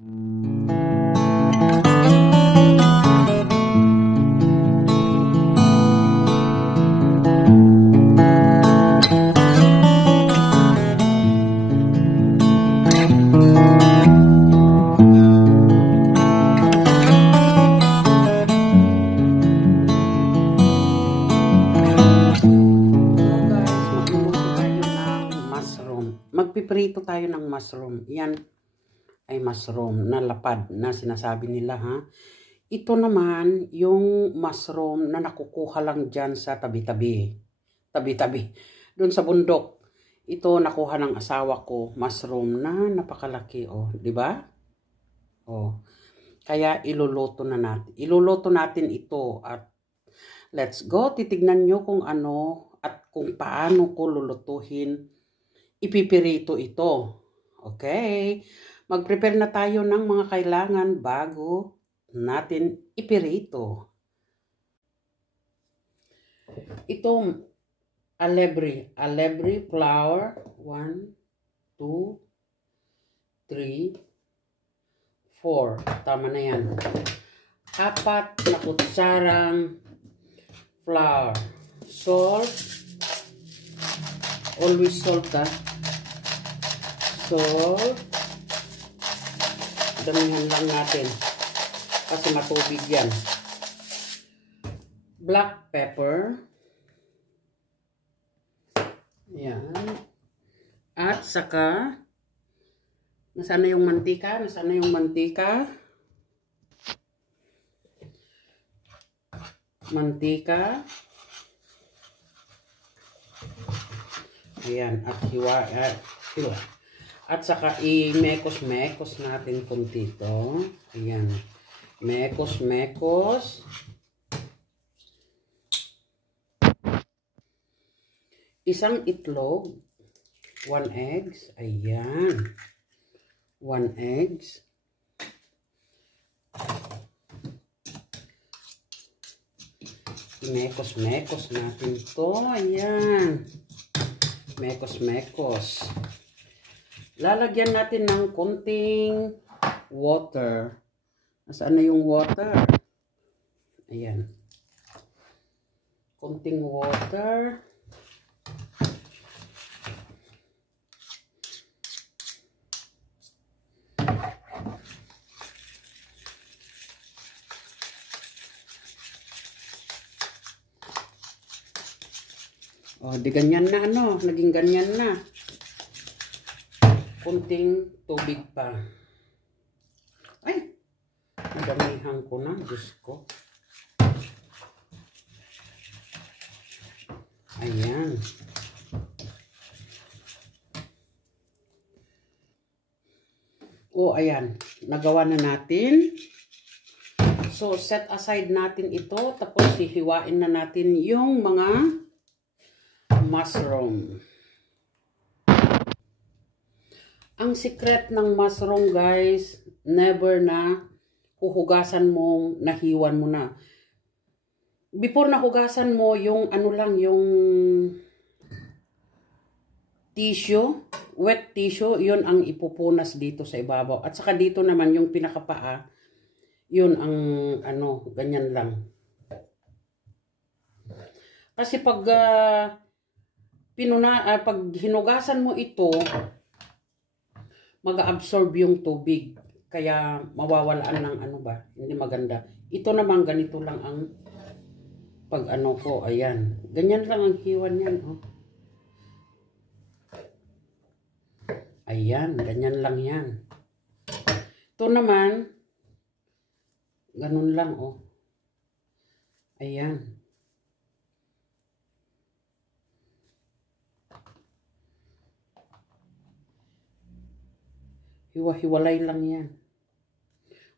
Magpiprito tayo ng mushroom. Yan ay mushroom na lapad na sinasabi nila, ha. Ito naman yung mushroom na nakukuha lang dyan sa tabi-tabi. Tabi-tabi. Doon sa bundok. Ito nakuha ng asawa ko, mushroom na napakalaki, oh, 'di ba? Oh. Kaya iluluto na natin. Iluluto natin ito at let's go. Titignan nyo kung ano at kung paano ko lulutuhin. Ipipirito ito. Okay? Mag-prepare na tayo ng mga kailangan bago natin ipirito. Ito, alebre flour. 1, 2, 3, 4. Tama na yan. 4 na kutsarang flour. Salt. Always salt, ha. Salt. Damihan lang natin. Kasi matubig yan. Black pepper. Yan. At saka, nasaan na yung mantika? Nasaan na yung mantika? Mantika. Ayan. At hiwa. At saka i-mekos-mekos natin kunti ito. Ayan. Mekos-mekos. Isang itlog. 1 eggs. Ayan. 1 eggs. Mekos-mekos natin ito. Ayan. Mekos-mekos. Lalagyan natin ng konting water. Nasaan na yung water? Ayan. Konting water. O, di ganyan na, ano, naging ganyan na. Kunting tubig pa. Ay, nadamihan ko na, Diyos ko. Ayan. O, ayan, nagawa na natin. So, set aside natin ito, tapos hihiwain na natin yung mga mushroom. Ang secret ng mushroom, guys, never na huhugasan mong nahiwan mo na. Before nahugasan mo, yung ano lang, yung tissue, wet tissue, yun ang ipupunas dito sa ibabaw. At saka dito naman, yung pinakapaa, yun ang ano, ganyan lang. Kasi pag pag hinugasan mo ito, mag-absorb yung tubig. Kaya mawawalaan ng ano ba, hindi maganda. Ito naman ganito lang ang pag ano ko, ayan. Ganyan lang ang hiwan yan, oh. Ayan, ganyan lang yan. Ito naman, ganun lang, oh. Ayan. Hiwa-hiwalay lang yan.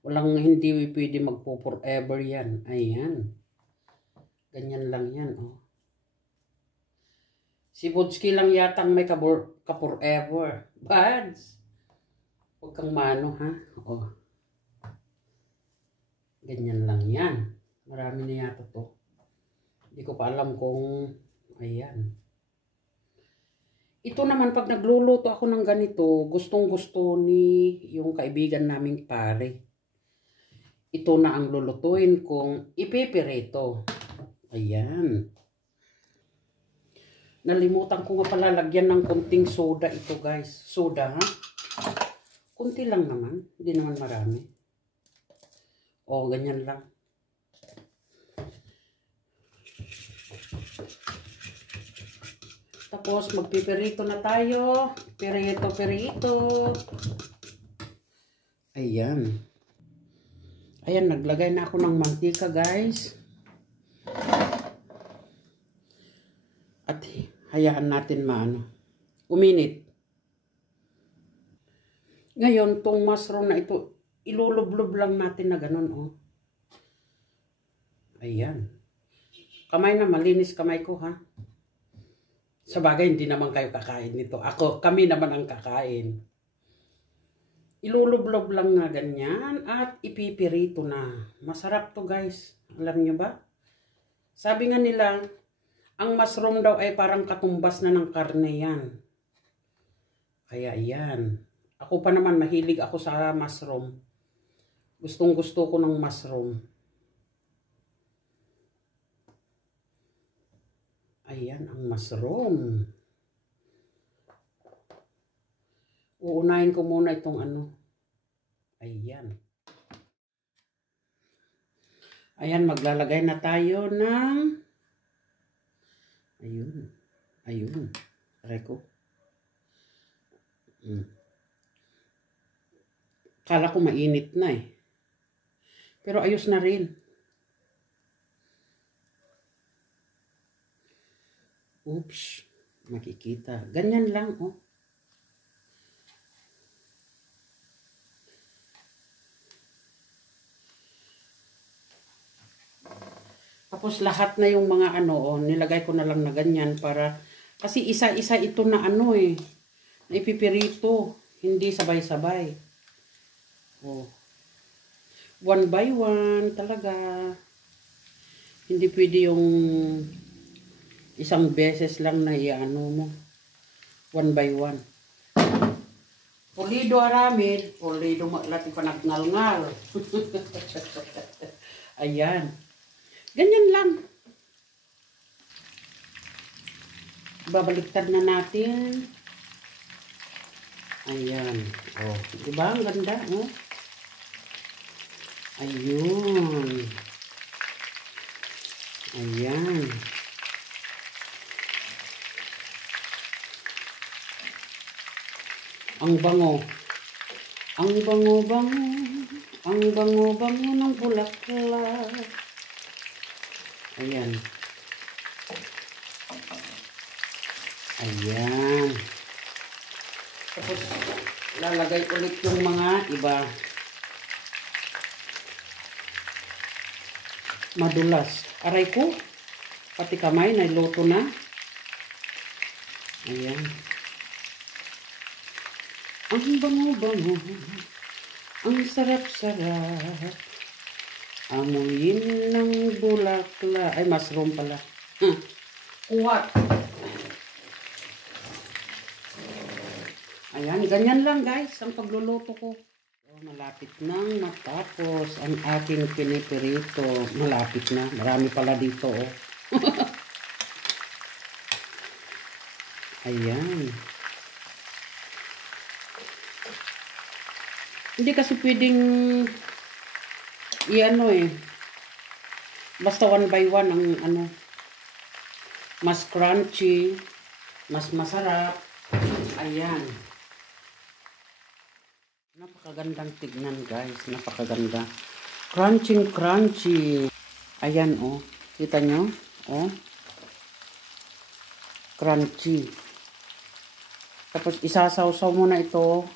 Walang hindi pwede magpo-forever yan. Ayan. Ganyan lang yan, oh. Si Budski lang yatang may ka-forever. Buds! Huwag kang mano, ha? Oh. Ganyan lang yan. Marami na yata to. Hindi ko pa alam kung, ayan. Ito naman, pag nagluluto ako ng ganito, gustong-gusto ni yung kaibigan naming pare. Ito na ang lulutuin kong ipipirito. Ayan. Nalimutan ko nga pala lagyan ng konting soda ito, guys. Soda, ha? Kunti lang naman. Hindi naman marami. O, ganyan lang. Tapos, magpipirito na tayo. Pirito. Ayan. Ayan, naglagay na ako ng mantika, guys. At hayaan natin uminit. Ngayon, tong mushroom na ito, ilulublob lang natin na ganun, oh. Ayan. Kamay na, malinis kamay ko, ha? Sabagay, hindi naman kayo kakain nito. Kami naman ang kakain. Ilulublob lang nga ganyan at ipipirito na. Masarap to, guys. Alam nyo ba? Sabi nga nila, ang mushroom daw ay parang katumbas na ng karne yan. Kaya yan. Ako pa naman, mahilig ako sa mushroom. Gustong-gusto ko ng mushroom. Ayan ang mushroom. Uunahin ko muna itong Ayan. Ayan, maglalagay na tayo ng Ayun. Reko. Kala ko mainit na eh. Pero ayos na rin. Oops. Makikita. Ganyan lang, oh. Tapos lahat na yung mga nilagay ko na lang na ganyan para, kasi isa-isa ito na na ipipirito, hindi sabay-sabay. Oh. One by one talaga. Hindi pwede yung isang beses lang na mo. One by one. Pulido aramid, pulido lati panagngal-ngal. Ayan. Ganyan lang. Babaliktad na natin. Ayan. Oh, diba? Ang ganda, oh. Ayun. Ayan. Ang bango. Ang bango-bango. Ang bango-bango ng bulaklak. Ayan. Ayan. Tapos, lalagay ulit yung mga iba. Madulas. Aray ko. Pati kamay, nailuto na. Ayan. Ang bango-bango. Ang sarap-sarap. Amuyin ng bulaklak. Ay, mushroom pala. Kuhat. Ayan, ganyan lang guys ang pagluluto ko. So, malapit nang matapos ang aking pinipirito. Malapit na. Marami pala dito, oh. Ayan. Hindi kasi pwedeng basta one by one ang mas crunchy, mas masarap. Ayan. Napakagandang tignan guys, napakaganda. Crunchy. Ayan, oh. Kita nyo? Oh. Crunchy. Tapos isasawsaw mo na ito.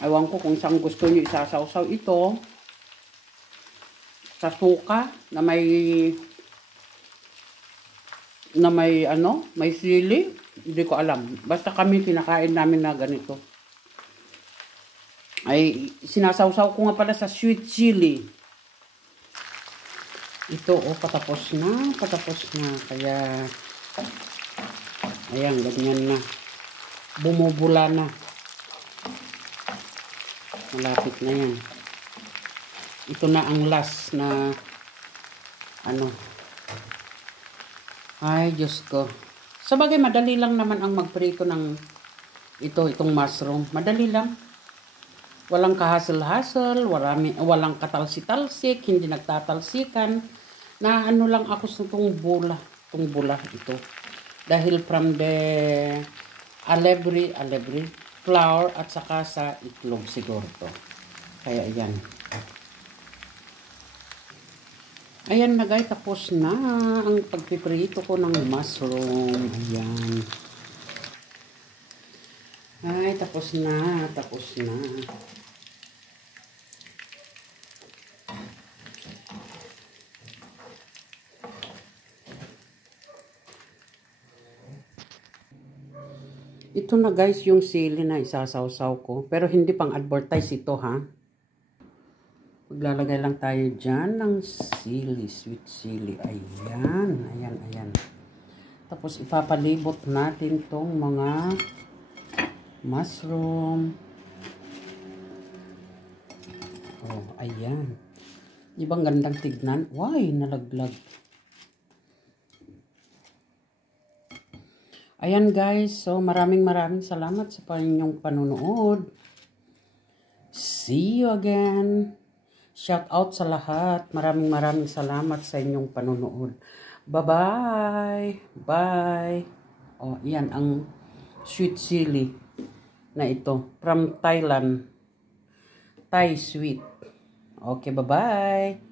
Ewan ko kung saan gusto nyo isasawsaw ito. Sa suka na may sili. Hindi ko alam. Basta kami kinakain namin na ganito. Ay, sinasawsaw ko nga pala sa sweet chili. Ito, patapos na. Kaya, ayan, ganyan na. Bumubula na. Malapit na yan. Ito na ang last na, ay, Diyos ko. Sabagay, madali lang naman ang magprito ng itong mushroom. Madali lang. Walang kahasel-hasel, walang katalsi-talsik, hindi nagtatalsikan. Na lang ako sa itong bula ito. Dahil from the alebri, flour at saka sa itlog siguro to. Kaya ayan. Ayan na guys, tapos na ang pagpiprito ko ng mushroom. Ayan. Ay, tapos na. Ito na guys yung sili na isasawsaw ko. Pero hindi pang advertise ito ha. Maglalagay lang tayo dyan ng sili, sweet sili. Ayan. Tapos ipapalibot natin tong mga mushroom. Oh, ayan. Di ba ang gandang tignan? Why, nalaglag. Ayan guys, so maraming salamat sa inyong panunood. See you again. Shout out sa lahat. Maraming salamat sa inyong panunood. Bye-bye. Bye. Oh, yan ang sweet chili na ito from Thailand. Thai sweet. Okay, bye-bye.